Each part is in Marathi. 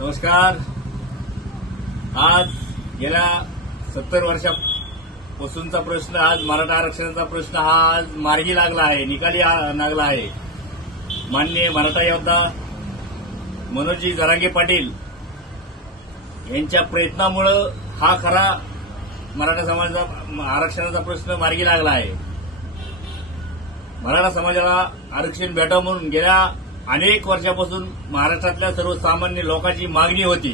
नमस्कार. आज गेल्या 70 वर्षापासूनचा प्रश्न, आज मराठा आरक्षणाचा प्रश्न हा आज मार्गी लागला आहे, निकाली लागला आहे. माननीय मराठा योद्धा मनोजी जरांगे पाटील यांच्या प्रयत्नामुळं हा खरा मराठा समाजाचा आरक्षणाचा प्रश्न मार्गी लागला आहे. मराठा समाजाला आरक्षण भेटावं म्हणून गेल्या अनेक वर्षापासून महाराष्ट्रातल्या सर्वसामान्य लोकांची मागणी होती.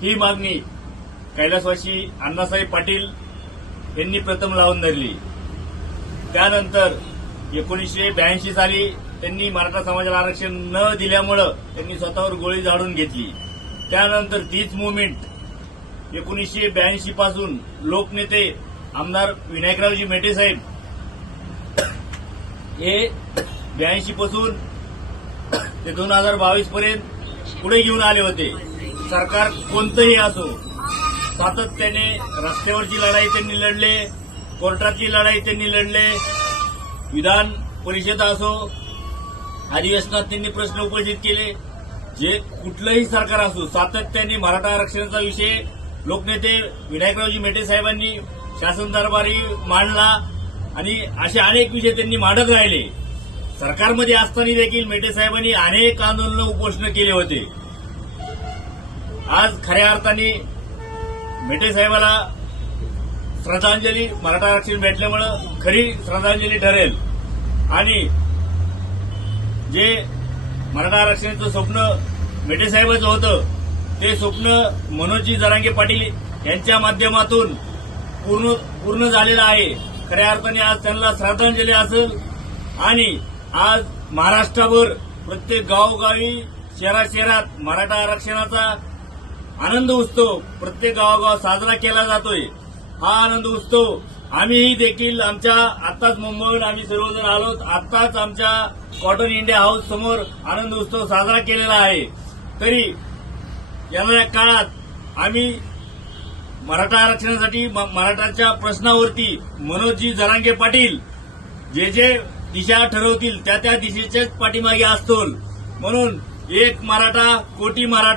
ही मागणी कैलासवासी अण्णासाहेब पाटील यांनी प्रथम लावून धरली. त्यानंतर 1982 साली त्यांनी मराठा समाजाला आरक्षण न दिल्यामुळं त्यांनी स्वतःवर गोळी झाडून घेतली. त्यानंतर तीच मुवमेंट 1982 पासून लोकनेते आमदार विनायकरावजी मेटे साहेब हे 82 पासून ते 2022 पर्यंत पुढे घेऊन आले होते. सरकार कोणतंही असो, सातत्याने रस्त्यावरची लढाई त्यांनी लढले, कोर्टातली लढाई त्यांनी लढले, विधान परिषद असो, अधिवेशनात त्यांनी प्रश्न उपस्थित केले. जे कुठलंही सरकार असो, सातत्याने मराठा आरक्षणाचा विषय लोकनेते विनायकरावजी मेटे साहेबांनी शासन दरबारी मांडला आणि असे अनेक विषय त्यांनी मांडत राहिले. सरकारमध्ये असताना देखील मेटे साहेबांनी अनेक आंदोलनं उपोषण केले होते. आज खऱ्या अर्थाने मेटे साहेबाला श्रद्धांजली, मराठा आरक्षण भेटल्यामुळं खरी श्रद्धांजली ठरेल. आणि जे मराठा आरक्षणाचं स्वप्न मेटे साहेबांचं होतं, ते स्वप्न मनोजी जरांगे पाटील यांच्या माध्यमातून पूर्ण झालेलं आहे. खऱ्या अर्थाने आज त्यांना श्रद्धांजली असेल. आणि आज महाराष्ट्रभर प्रत्येक गावोगावी, शहरात मराठा आरक्षणाचा आनंद उत्सव प्रत्येक गावोगाव साजरा केला जातोय. हा आनंद उत्सव आम्हीही देखील आमच्या आत्ताच मुंबईहून आम्ही सर्वजण आलो, आत्ताच आमच्या कॉटन इंडिया हाऊस समोर आनंद उत्सव साजरा केलेला आहे. तरी येणाऱ्या काळात आम्ही मराठा आरक्षणासाठी, मराठाच्या प्रश्नावरती मनोजी जरांगे पाटील जे दिशा ठरवतील त्या दिशेच्याच पाठीमागे असतो. म्हणून एक मराठा कोटी मराठा.